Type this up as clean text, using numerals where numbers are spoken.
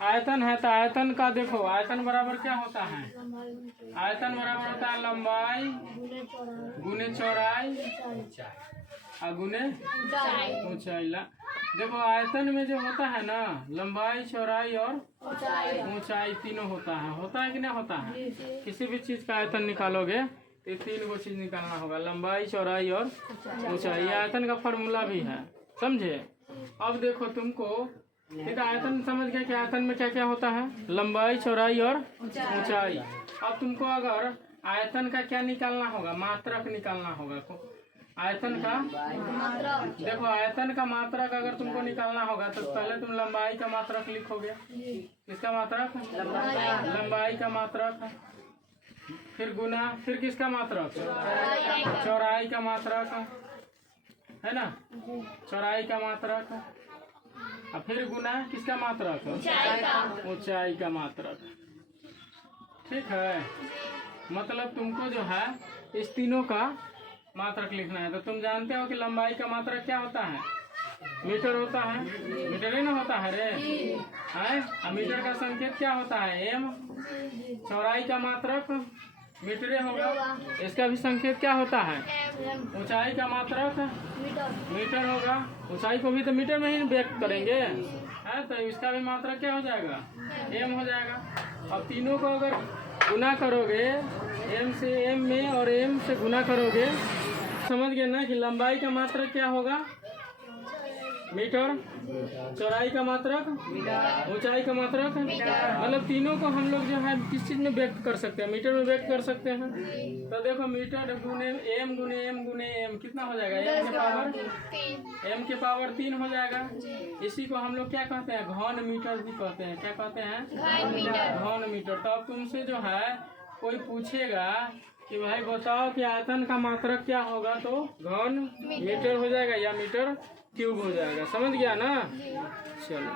आयतन है तो आयतन का देखो, आयतन बराबर क्या होता है? आयतन बराबर होता है लंबाई गुने चौड़ाई और गुने ऊंचाई। देखो आयतन में जो होता है ना, लंबाई चौड़ाई और ऊंचाई तीनों होता है कि नहीं होता है? किसी भी चीज का आयतन निकालोगे तो तीन को चीज निकालना होगा, लंबाई चौड़ाई और ऊंचाई। आयतन का फॉर्मूला भी है, समझे? अब देखो तुमको एक आयतन समझ गया कि आयतन में क्या क्या होता है, लंबाई चौड़ाई और ऊंचाई। अब तुमको अगर आयतन का क्या निकालना होगा, मात्रक निकालना होगा। आयतन का देखो, आयतन का मात्रक अगर तुमको निकालना होगा तो पहले तुम लंबाई का मात्रक लिखोगे। किसका मात्रक? लंबाई का मात्रक। फिर गुना, फिर किसका मात्रक? चौड़ाई का मात्रक है ना, चौड़ाई का मात्रक। और फिर गुना किसका मात्रक? ऊंचाई का मात्रक। ठीक है, मतलब तुमको जो है इस तीनों का मात्रक लिखना है। तो तुम जानते हो कि लंबाई का मात्रक क्या होता है? मीटर होता है। मीटर ही ना होता है रे, है? और मीटर का संकेत क्या होता है? एम। चौड़ाई का मात्रक मीटरे होगा, इसका भी संकेत क्या होता है? ऊंचाई का मात्रक मीटर होगा, ऊंचाई को भी तो मीटर में ही व्यक्त करेंगे, है? तो इसका भी मात्रक क्या हो जाएगा? एम हो जाएगा। अब तीनों को अगर गुना करोगे, एम से एम में और एम से गुना करोगे, समझ गए ना कि लंबाई का मात्रक क्या होगा? मीटर। चौड़ाई का मात्रक ऊंचाई का मात्रक। मतलब तीनों को हम लोग जो है किस चीज में व्यक्त कर सकते हैं? मीटर में व्यक्त कर सकते हैं। तो देखो मीटर गुने एम गुने एम गुने एम कितना हो जाएगा? एम के पावर 3 हो जाएगा। इसी को हम लोग क्या कहते हैं? घन मीटर भी कहते हैं। क्या कहते हैं? घन मीटर। तो अब तुमसे जो है कोई पूछेगा कि भाई बताओ कि आयतन का मात्रक क्या होगा, तो घन मीटर हो जाएगा या मीटर क्यूब हो जाएगा। समझ गया ना? चलो।